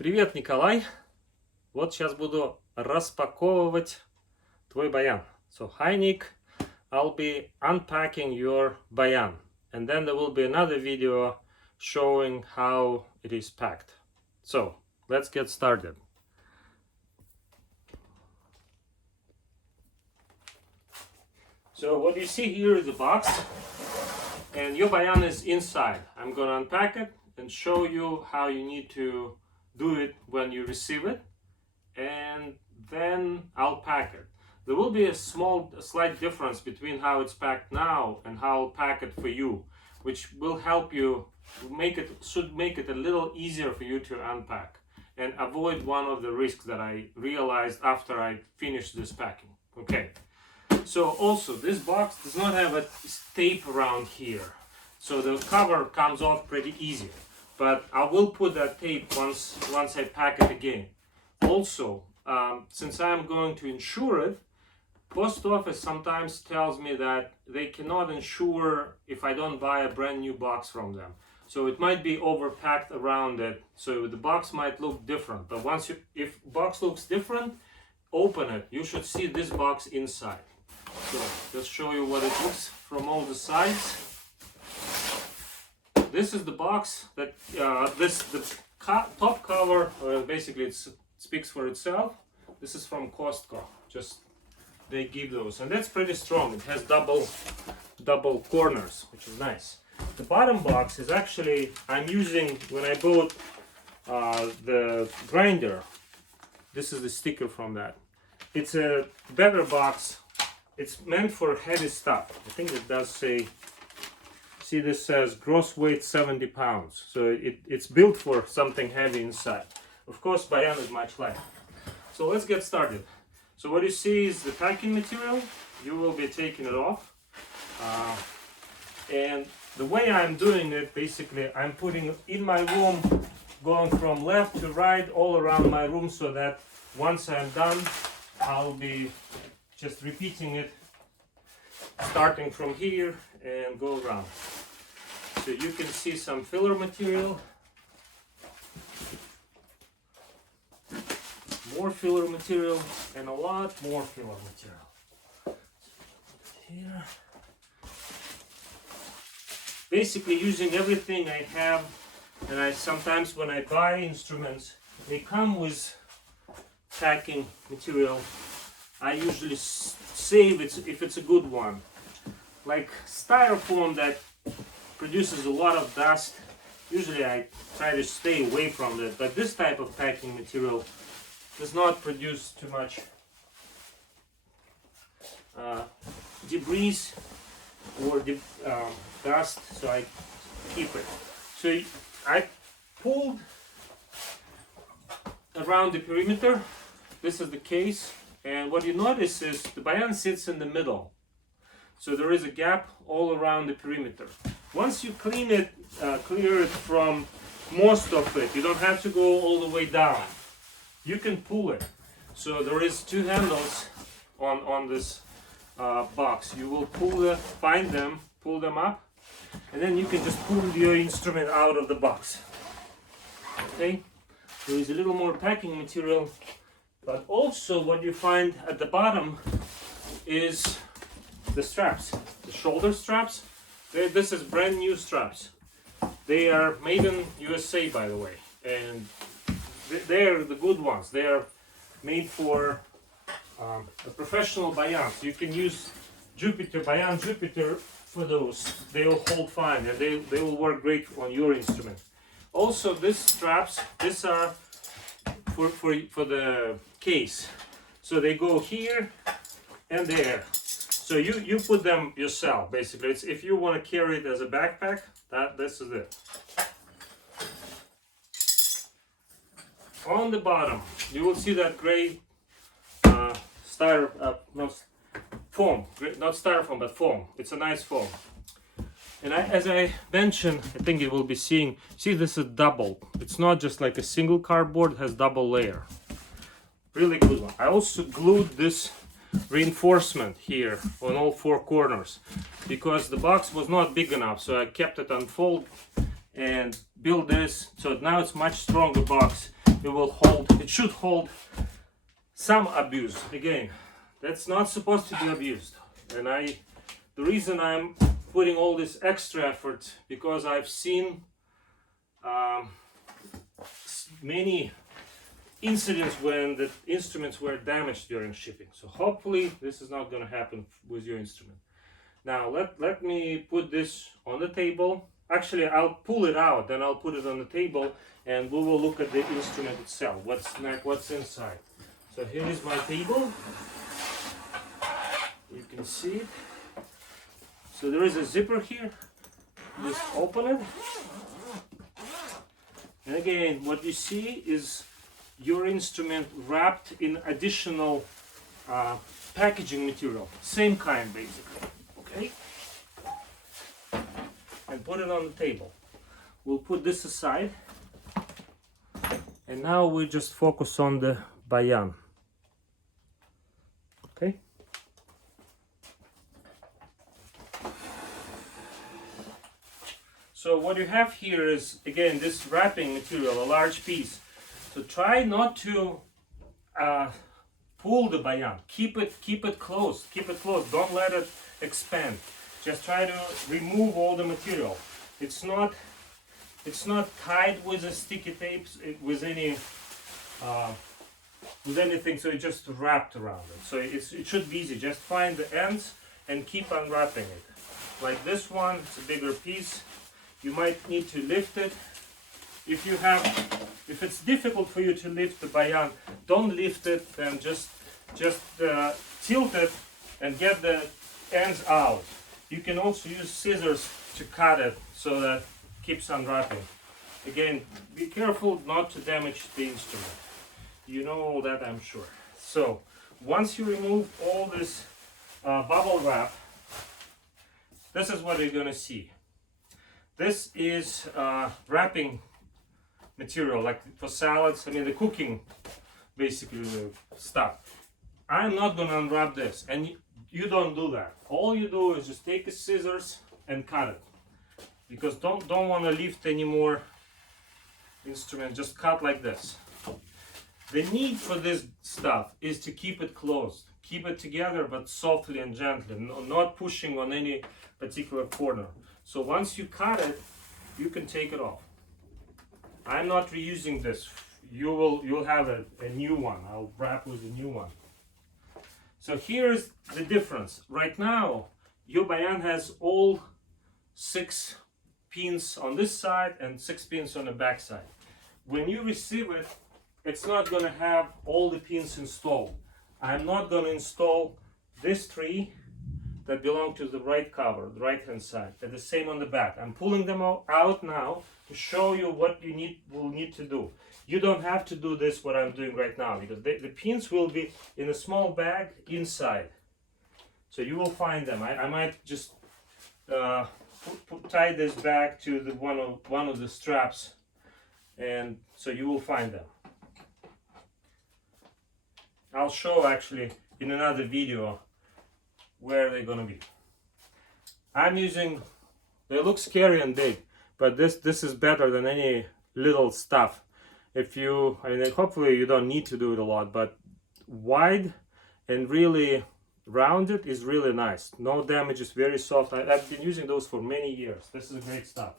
Привет, Николай. Вот сейчас буду распаковывать твой баян. So, hi Nick, I'll be unpacking your bayan, and then there will be another video showing how it is packed. So, let's get started. So, what you see here is the box, and your bayan is inside. I'm going to unpack it and show you how you need to do it when you receive it, and then I'll pack it. There will be a slight difference between how it's packed now and how I'll pack it for you, which will help you should make it a little easier for you to unpack and avoid one of the risks that I realized after I finished this packing. Okay, so also this box does not have a tape around here, so the cover comes off pretty easy, but I will put that tape once I pack it again. Also, since I'm going to insure it, post office sometimes tells me that they cannot insure if I don't buy a brand new box from them. So it might be overpacked around it, so the box might look different. But if box looks different, open it. You should see this box inside. So just show you what it looks from all the sides. This is the box that top cover. Basically, it speaks for itself. This is from Costco. Just they give those, and that's pretty strong. It has double corners, which is nice. The bottom box is actually I'm using when I bought the grinder. This is the sticker from that. It's a better box. It's meant for heavy stuff. I think it does say. See, this says gross weight 70 pounds. So it's built for something heavy inside. Of course, bayan is much lighter. So let's get started. So what you see is the packing material. You will be taking it off. And the way I'm doing it, basically, I'm putting it in my room, going from left to right all around my room, so that once I'm done, I'll be just repeating it, starting from here and go around. So you can see some filler material. More filler material and a lot more filler material. Here. Basically using everything I have, and I sometimes when I buy instruments, they come with packing material. I usually save it if it's a good one. Like styrofoam that produces a lot of dust, usually I try to stay away from it, but this type of packing material does not produce too much debris or dust, so I keep it. So I pulled around the perimeter. This is the case, and what you notice is the bayan sits in the middle, so there is a gap all around the perimeter. Once you clean it, clear it from most of it, you don't have to go all the way down. You can pull it. So there is two handles on this box. You will find them, pull them up, and then you can just pull your instrument out of the box. Okay, there is a little more packing material, but also what you find at the bottom is the straps, the shoulder straps. This is brand new straps. They are made in USA, by the way, and they're the good ones. They are made for a professional bayan. You can use bayan Jupiter for those. They will hold fine, and they will work great on your instrument. Also, these straps, these are for the case. So they go here and there. So you put them yourself, basically. It's if you want to carry it as a backpack, this is it. On the bottom, you will see that gray foam, not styrofoam, but foam. It's a nice foam. And as I mentioned, I think you will be seeing, see, this is double. It's not just like a single cardboard, it has double layer. Really good one. I also glued this reinforcement here on all four corners because the box was not big enough, so I kept it unfold and built this, so now it's much stronger box. it should hold some abuse. Again, that's not supposed to be abused. And the reason I'm putting all this extra effort, because I've seen many incidents when the instruments were damaged during shipping. So hopefully this is not going to happen with your instrument. Now let me put this on the table. Actually, I'll pull it out, then I'll put it on the table, and we will look at the instrument itself, what's inside. So here is my table. You can see it. So there is a zipper here. Just open it. And again, what you see is your instrument wrapped in additional packaging material. Same kind, basically. Okay? And put it on the table. We'll put this aside. And now we just focus on the bayan. Okay? So what you have here is, again, this wrapping material, a large piece. So try not to pull the bayan. Keep it closed. Keep it closed. Don't let it expand. Just try to remove all the material. It's not tied with a sticky tape, with anything. So it's just wrapped around it. So it should be easy. Just find the ends and keep unwrapping it. Like this one, it's a bigger piece. You might need to lift it. If it's difficult for you to lift the bayan, don't lift it, then just tilt it and get the ends out. You can also use scissors to cut it so that it keeps unwrapping. Again, be careful not to damage the instrument. You know all that, I'm sure. So once you remove all this bubble wrap, this is what you're gonna see. This is wrapping material, like for salads, I mean the cooking, basically stuff. I'm not gonna unwrap this, and you don't do that. All you do is just take the scissors and cut it, because don't want to lift any more instrument. Just cut like this. The need for this stuff is to keep it closed, keep it together, but softly and gently, not pushing on any particular corner. So once you cut it, you can take it off. I'm not reusing this. You'll have a new one. I'll wrap with a new one. So here's the difference. Right now, your bayan has all 6 pins on this side and 6 pins on the back side. When you receive it, it's not going to have all the pins installed. I'm not going to install this 3 that belong to the right cover, the right hand side, and the same on the back. I'm pulling them out now to show you what you will need to do. You don't have to do this what I'm doing right now, because the pins will be in a small bag inside. So you will find them. I might just tie this back to the one of the straps, and so you will find them. I'll show actually in another video where they're gonna be. I'm using, they look scary and big, but this is better than any little stuff. Hopefully you don't need to do it a lot, but wide and really rounded is really nice. No damage, is very soft. I've been using those for many years. This is great stuff.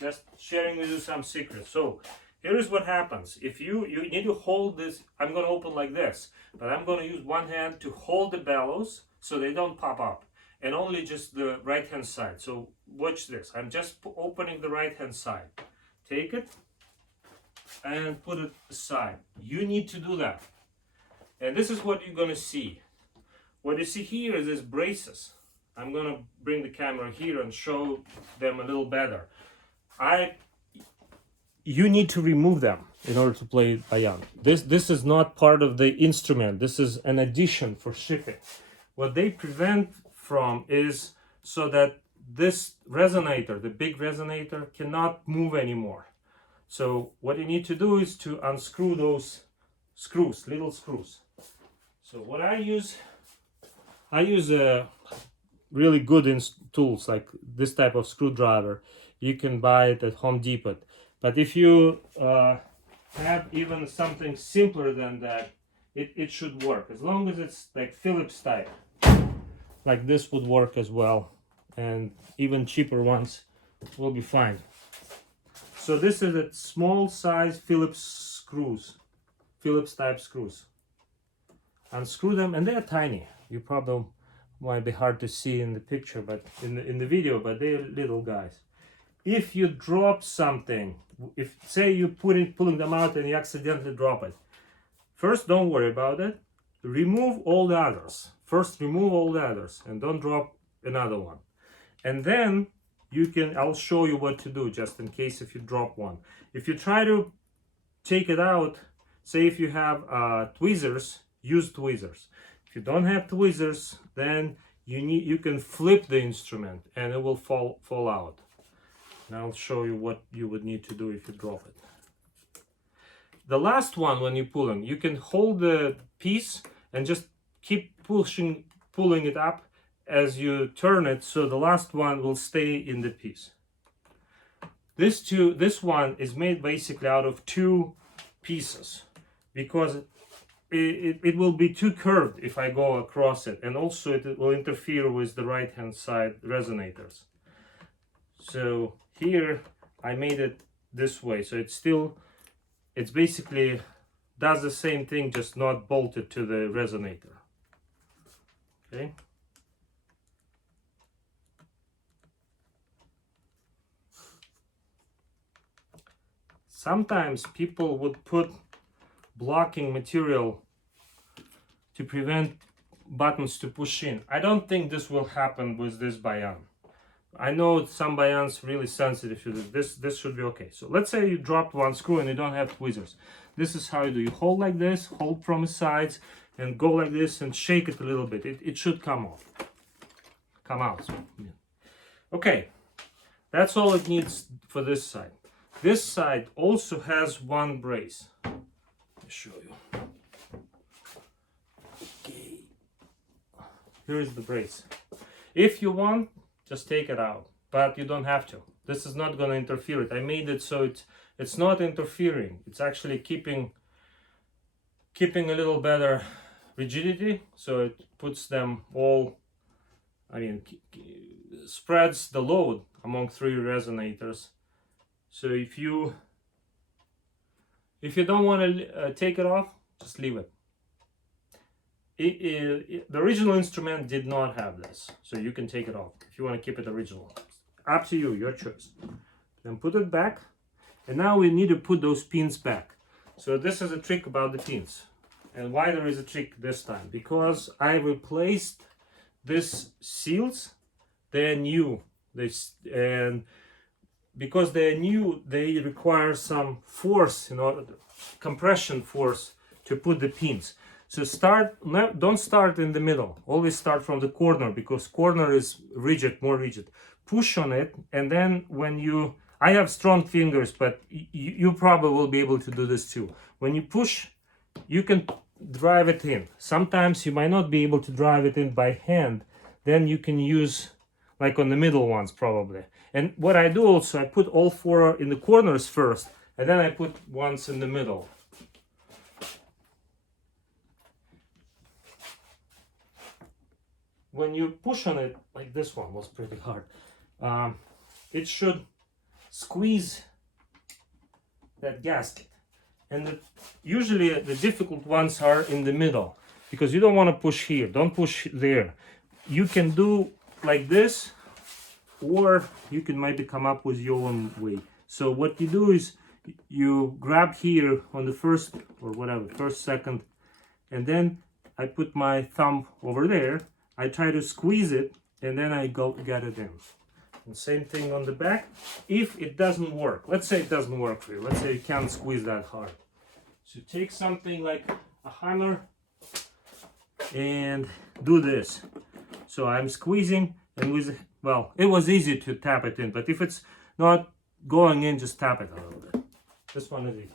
Just sharing with you some secrets. So here is what happens. If you need to hold this, I'm going to open like this, but I'm going to use one hand to hold the bellows so they don't pop up, and only just the right hand side. So watch this. I'm just opening the right hand side. Take it and put it aside. You need to do that. And this is what you're going to see. What you see here is these braces. I'm going to bring the camera here and show them a little better. You need to remove them in order to play bayan. This is not part of the instrument. This is an addition for shipping. What they prevent from is so that this resonator, the big resonator, cannot move anymore. So what you need to do is to unscrew those screws, little screws. So what I use really good tools like this type of screwdriver. You can buy it at Home Depot. But if you have even something simpler than that, it should work, as long as it's like Phillips type. Like this would work as well, and even cheaper ones will be fine. So this is a small size Phillips screws, Phillips type screws. Unscrew them, and they're tiny. You probably might be hard to see in the picture, but in the video, but they're little guys. If you drop something, if say you pulling them out and you accidentally drop it, first don't worry about it. Remove all the others. First remove all the others and don't drop another one. And then I'll show you what to do just in case if you drop one. If you try to take it out, say if you have tweezers, use tweezers. If you don't have tweezers, then you can flip the instrument and it will fall out. And I'll show you what you would need to do if you drop it. The last one, when you're pulling, you can hold the piece and just keep pulling it up as you turn it, so the last one will stay in the piece. This one is made basically out of two pieces, because it will be too curved if I go across it, and also it will interfere with the right hand side resonators. So here I made it this way, so it's basically does the same thing, just not bolted to the resonator. Okay. Sometimes people would put blocking material to prevent buttons to push in. I don't think this will happen with this bayan. I know some bayans really sensitive to this. This should be okay. So let's say you dropped one screw and you don't have tweezers. This is how you do. You hold like this, hold from the sides, and go like this and shake it a little bit. It should come out. Okay, that's all it needs for this side. This side also has one brace. Let me show you. Okay, here is the brace. If you want, just take it out, but you don't have to. This is not going to interfere. I made it so it's not interfering. It's actually keeping a little better rigidity, so it puts them all, spreads the load among three resonators. So if you don't want to take it off, just leave it. The original instrument did not have this, so you can take it off if you want to keep it original. Up to you, your choice. Then put it back, and now we need to put those pins back. So this is a trick about the pins. And why there is a trick this time? Because I replaced these seals. They're new. And because they're new, they require some force, compression force to put the pins. So don't start in the middle. Always start from the corner, because corner is rigid, more rigid. Push on it, and then I have strong fingers, but you probably will be able to do this too. When you push, you can drive it in. Sometimes you might not be able to drive it in by hand. Then you can use, like on the middle ones probably. And what I do also, I put all four in the corners first, and then I put ones in the middle. When you push on it, like this one was pretty hard, it should squeeze that gasket. And usually the difficult ones are in the middle, because you don't want to push here, don't push there. You can do like this, or you can maybe come up with your own way. So what you do is you grab here on the first, or whatever, first, second, and then I put my thumb over there. I try to squeeze it, and then I get it in. And same thing on the back. If it doesn't work, let's say it doesn't work for you, let's say you can't squeeze that hard. So take something like a hammer and do this. So I'm squeezing, and it was easy to tap it in, but if it's not going in, just tap it a little bit. This one is easy.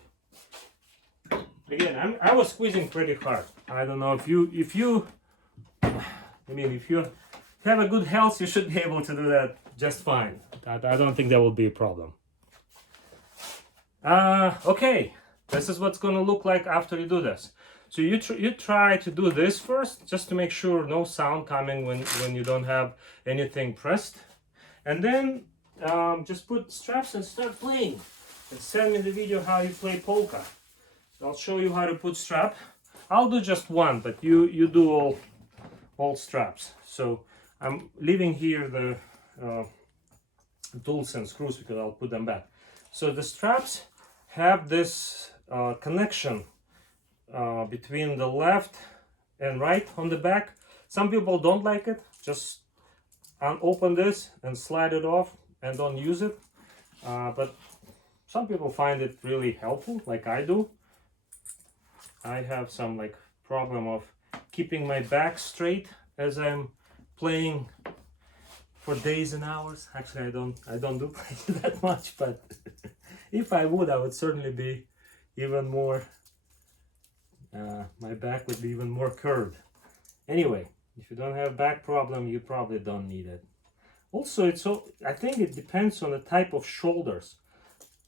Again, I was squeezing pretty hard. I don't know if you have a good health, you should be able to do that just fine. I don't think that will be a problem. Okay, this is what's gonna look like after you do this. So you try to do this first, just to make sure no sound coming when you don't have anything pressed, and then just put straps and start playing. And send me the video how you play polka. I'll show you how to put strap. I'll do just one, but you do all straps. So I'm leaving here the tools and screws because I'll put them back. So the straps have this connection between the left and right on the back. Some people don't like it. Just open this and slide it off and don't use it. But some people find it really helpful, like I do. I have some like problem of keeping my back straight as I'm playing for days and hours. Actually, I don't do play that much, but if I would certainly be even more. My back would be even more curved. Anyway, if you don't have back problem, you probably don't need it. Also, I think it depends on the type of shoulders.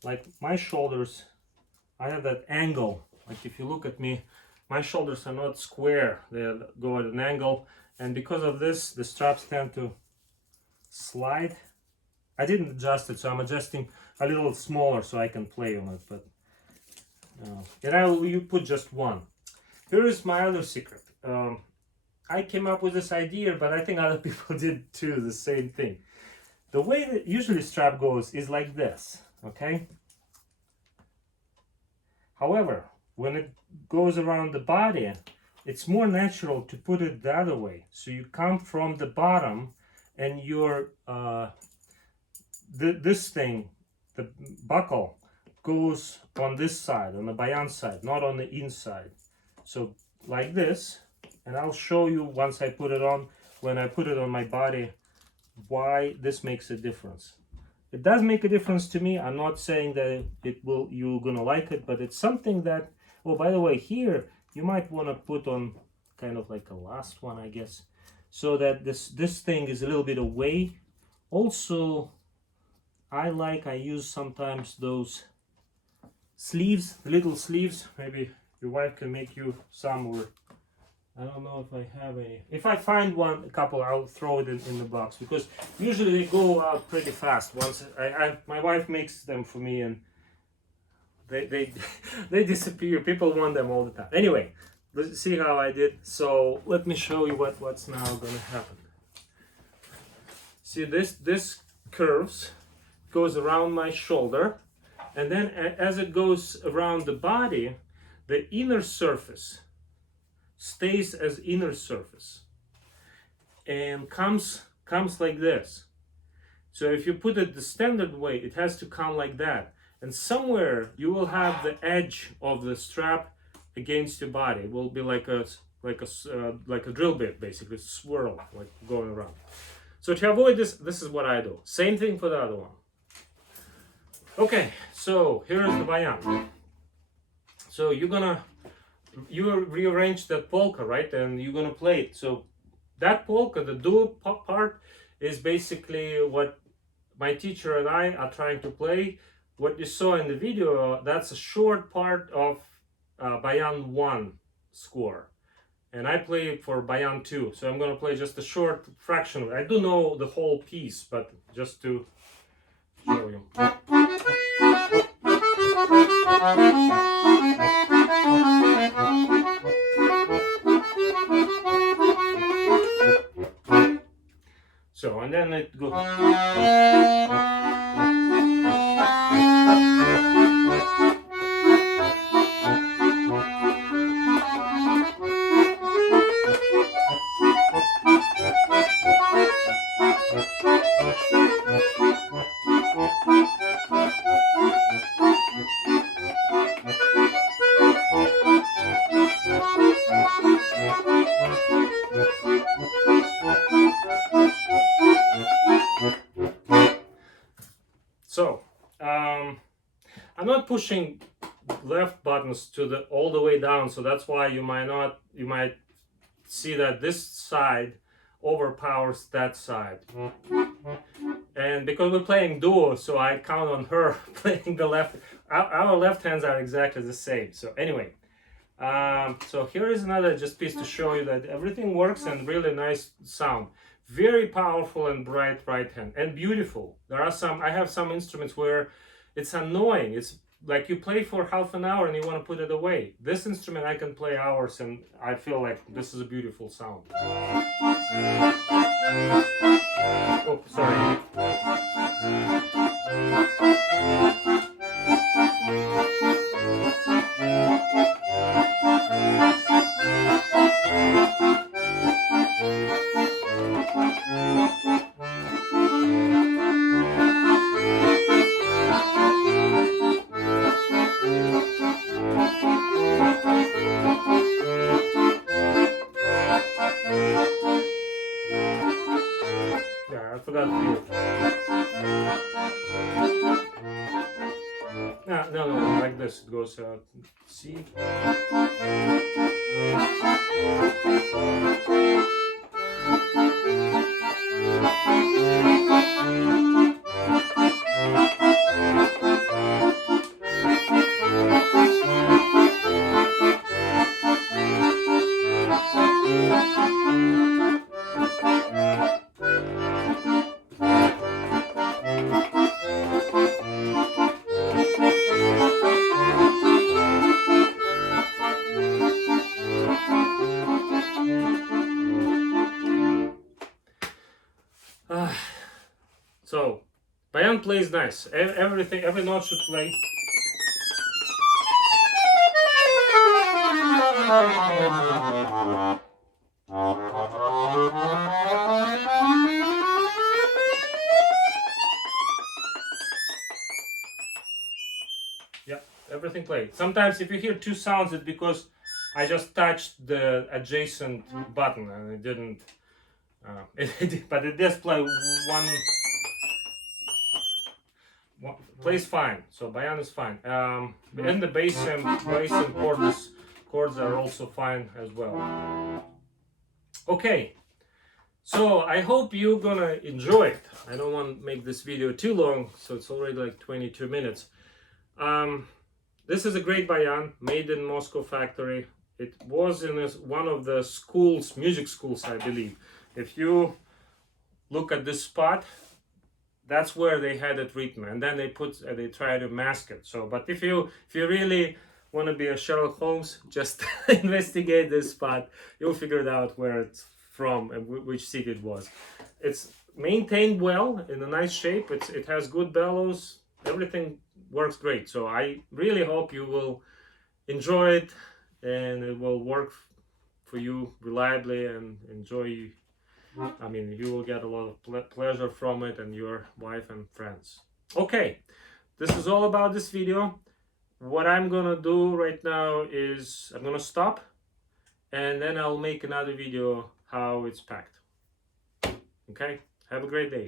Like my shoulders, I have that angle. Like if you look at me, my shoulders are not square, they go at an angle, and because of this the straps tend to slide. I didn't adjust it, so I'm adjusting a little smaller so I can play on it, but you put just one. Here is my other secret. I came up with this idea, but I think other people did too, the same thing. The way that usually strap goes is like this, okay? However, when it goes around the body, it's more natural to put it the other way. So you come from the bottom and your this thing, the buckle, goes on this side, on the bayan side, not on the inside. So like this, and I'll show you once I put it on, when I put it on my body, why this makes a difference. It does make a difference to me. I'm not saying that you're gonna like it, but it's something that, oh, by the way, here you might want to put on kind of like a last one, I guess, so that this thing is a little bit away. Also, I use sometimes those sleeves, little sleeves. Maybe your wife can make you some, or I don't know if I have any. If I find a couple, I'll throw it in the box, because usually they go out pretty fast. Once my wife makes them for me, and they they disappear. People want them all the time. Anyway, let's see how I did. So let me show you what's now gonna happen. See, this curves, goes around my shoulder, and then as it goes around the body, the inner surface stays as inner surface and comes like this. So if you put it the standard way, it has to come like that, and somewhere you will have the edge of the strap against your body. It will be like a drill bit, basically, swirl, like going around. So to avoid this is what I do. Same thing for the other one. Okay, so here is the bayan. So you rearrange that polka, right? And you're gonna play it. So that polka, the duo part, is basically what my teacher and I are trying to play. What you saw in the video, that's a short part of bayan 1 score. And I play it for bayan 2. So I'm gonna play just a short fraction. I do know the whole piece, but just to show you. So, and then it goes. So, I'm not pushing left buttons to all the way down, so that's why you might see that this side overpowers that side. And because we're playing duo, so I count on her playing the left. our left hands are exactly the same. So anyway, so here is another just piece to show you that everything works and really nice sound. Very powerful and bright right hand and beautiful. There are some, I have some instruments where it's annoying. It's like you play for half an hour and you want to put it away. This instrument I can play hours and I feel like this is a beautiful sound. Oh, sorry. Yeah, I forgot to do. No, like this. It goes C. So, bayan plays nice. Everything, every note should play. Yeah, everything plays. Sometimes if you hear two sounds, it's because I just touched the adjacent button and it didn't. But it does play one plays fine. So bayan is fine. And the bass and chords are also fine as well. Okay. So I hope you're gonna enjoy it. I don't want to make this video too long, so it's already like 22 minutes. This is a great bayan made in Moscow factory. It was in one of the schools, music schools, I believe. If you look at this spot, that's where they had it written, and then they try to mask it. So, but if you really want to be a Sherlock Holmes, just investigate this spot. You'll figure it out where it's from and which city it was. It's maintained well, in a nice shape. It has good bellows. Everything works great. So I really hope you will enjoy it and it will work for you reliably and enjoy. I mean, you will get a lot of pleasure from it and your wife and friends. Okay, this is all about this video. What I'm gonna do right now is I'm gonna stop and then I'll make another video how it's packed. Okay, have a great day.